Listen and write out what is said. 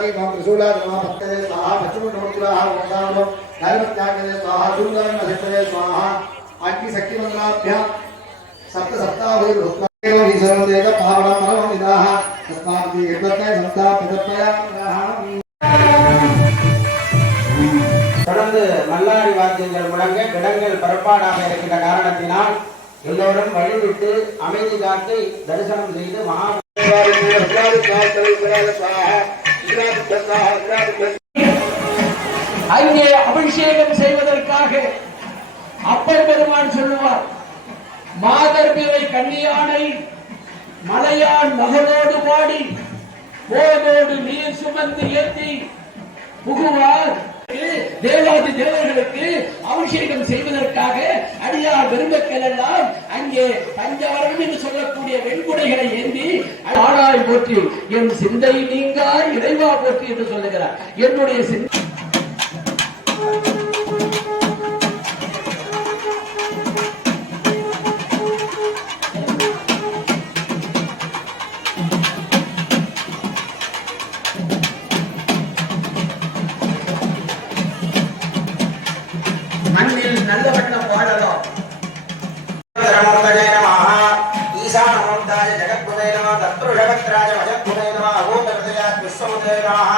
स्वाहाकी मां त्रिशूला नमः भक्तये स्वाहा पश्चिमोत्तराः वंदानो नैवेद्याग्ने स्वाहा दुर्गां नमस्ते स्वाहा आज्ञा शक्ति मंगलाभ्यां सप्त सप्ताहे भूत्वा एवं सर्वदेव पावनं परमं विदाः तस्मात् एकत्वय संस्था प्रदत्तयामि தொடர்ந்து மல்லாரி வாத்தியங்கள் முழங்க கிடங்கள் பரப்பாடாக இருக்கின்ற காரணத்தினால் எல்லோரும் வழிவிட்டு அமைதி காத்து தரிசனம் செய்து மகா அங்கே அபிஷேகம் செய்வதற்காக அப்பர் பெருமான் சொல்லுவார், மாதர்பிறை கன்னியானை மலையான் மகளோடு பாடி போதோடு நீர் சுமந்து ஏற்றி புகுவார். தேவாதி தேவர்களுக்கு அபிஷேகம் செய்வதற்காக அடியார் பெருமக்கள் எல்லாம் அங்கே பஞ்சவரம் என்று சொல்லக்கூடிய வெண்குடைகளை ஏந்தி ஆடாய் போற்றி என் சிந்தை நீங்கா இறைவா போற்றி என்று சொல்லுகிறார். என்னுடைய சிந்தை மண்ணில் நல்ல வண்ணம் வாழலாம். ஈசானமோந்தாய ஜகத்குணே நமः தத்ருஷவக்ராய வஜத்குணே நமः அகோதரதயா விஸ்வமுதே நமः